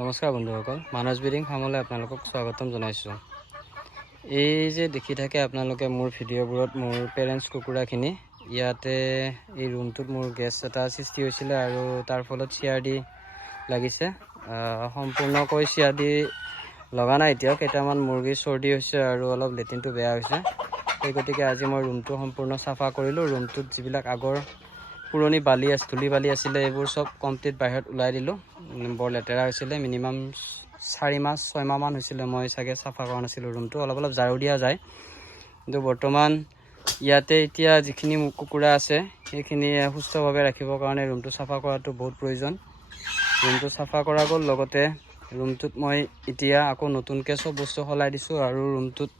নমস্কাৰ বন্ধুসকল, মানস ব্ৰিডিং ফাৰ্মলৈ আপোনালোকক স্বাগতম জনাইছোঁ। এই যে দেখি থাকে আপোনালোকে মোৰ ভিডিঅ'বোৰত মোৰ পেৰেণ্টছ কুকুৰাখিনি ইয়াতে এই ৰুমটোত মোৰ গেছ এটা সৃষ্টি হৈছিলে আৰু তাৰ ফলত CRD লাগিছে। সম্পূৰ্ণকৈ CRD লগা নাই, এতিয়াও কেইটামান মুৰ্গীৰ চৰ্দি হৈছে আৰু অলপ লেট্ৰিনটো বেয়া হৈছে। সেই গতিকে আজি মই ৰুমটো সম্পূৰ্ণ চাফা কৰিলোঁ। ৰুমটোত যিবিলাক আগৰ পুৰণি বালি ধূলি বালি আছিলে এইবোৰ চব কমপ্লিট বাহিৰত ওলাই দিলোঁ। বৰ লেতেৰা হৈছিলে। মিনিমাম 4-6 মাহমান হৈছিলে মই চাগে চাফা কৰা নাছিলোঁ ৰুমটো। অলপ ঝাৰু দিয়া যায়, কিন্তু বৰ্তমান ইয়াতে এতিয়া যিখিনি কুকুৰা আছে সেইখিনি সুস্থভাৱে ৰাখিবৰ কাৰণে ৰুমটো চাফা কৰাটো বহুত প্ৰয়োজন। ৰুমটো চাফা কৰা গ'ল, লগতে ৰুমটোত মই এতিয়া আকৌ নতুনকৈ চব বস্তু সলাই দিছোঁ আৰু ৰুমটোত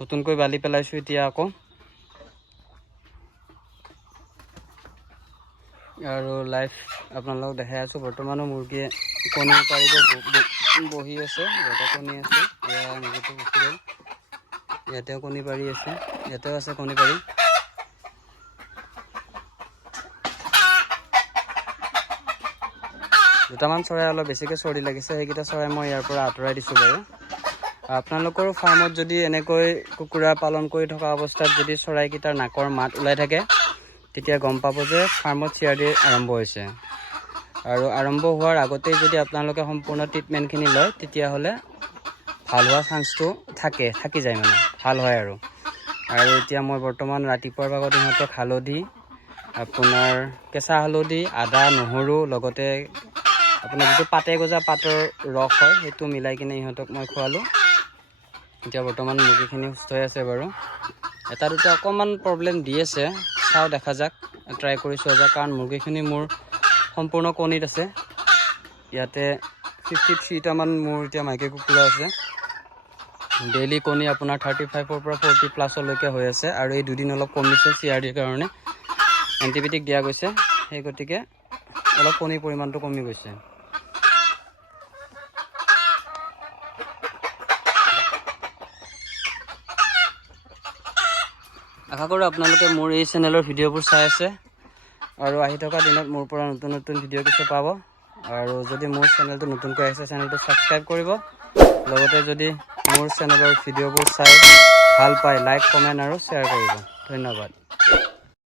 নতুনকৈ বালি পেলাইছোঁ এতিয়া আকৌ। আৰু লাইভ আপোনালোকক দেখাই আছোঁ। বৰ্তমানো মুৰ্গীয়ে কণী পাৰিব বহি আছে, ইয়াতে কণী আছে। এয়া মুৰ্গীটো গুচি গ'ল, ইয়াতেও কণী পাৰি আছে, ইয়াতেও আছে কণী পাৰি। দুটামান চৰাই অলপ বেছিকৈ চৰ্দি লাগিছে, সেইকেইটা চৰাই মই ইয়াৰ পৰা আঁতৰাই দিছোঁ বাৰু। আপোনালোকৰ ফাৰ্মত যদি এনেকৈ কুকুৰা পালন কৰি থকা অৱস্থাত যদি চৰাইকেইটাৰ নাকৰ মাত ওলাই থাকে, তেতিয়া গম পাব যে ফাৰ্মত CRD আৰম্ভ হৈছে। আৰু আৰম্ভ হোৱাৰ আগতেই যদি আপোনালোকে সম্পূৰ্ণ ট্ৰিটমেণ্টখিনি লয়, তেতিয়াহ'লে ভাল হোৱা চান্সটো থাকি যায়, মানে ভাল হয় আৰু এতিয়া মই বৰ্তমান ৰাতিপুৱাৰ ভাগত ইহঁতক হালধি, আপোনাৰ কেঁচা হালধি, আদা, নহৰু, লগতে আপোনাৰ যিটো পাতে গজা পাতৰ ৰস হয় সেইটো মিলাই কিনে ইহঁতক মই খোৱালোঁ। এতিয়া বৰ্তমান মুৰ্গীখিনি সুস্থ হৈ আছে বাৰু। এটা দুটা অকণমান প্ৰব্লেম দি আছে, চাওঁ দেখা যাক, ট্ৰাই কৰি চোৱা যাক, কাৰণ মুৰ্গীখিনি মোৰ সম্পূৰ্ণ কণীত আছে। ইয়াতে 53টামান মোৰ এতিয়া মাইকী কুকুৰা আছে। ডেইলি কণী আপোনাৰ 35ৰ পৰা 40+ হৈ আছে। আৰু এই দুদিন অলপ কমিছে CRDৰ কাৰণে, এণ্টিবায়'টিক দিয়া গৈছে, সেই গতিকে অলপ কণীৰ পৰিমাণটো কমি গৈছে। আশা কৰোঁ আপোনালোকে মোৰ এই চেনেলৰ ভিডিঅ'বোৰ চাই আছে আৰু আহি থকা দিনত মোৰ পৰা নতুন ভিডিঅ' কিছু পাব। আৰু যদি মোৰ চেনেলটো নতুনকৈ আহিছে, চেনেলটো ছাবস্ক্ৰাইব কৰিব। লগতে যদি মোৰ চেনেলৰ ভিডিঅ'বোৰ চাই ভাল পায়, লাইক, কমেণ্ট আৰু শ্বেয়াৰ কৰিব। ধন্যবাদ।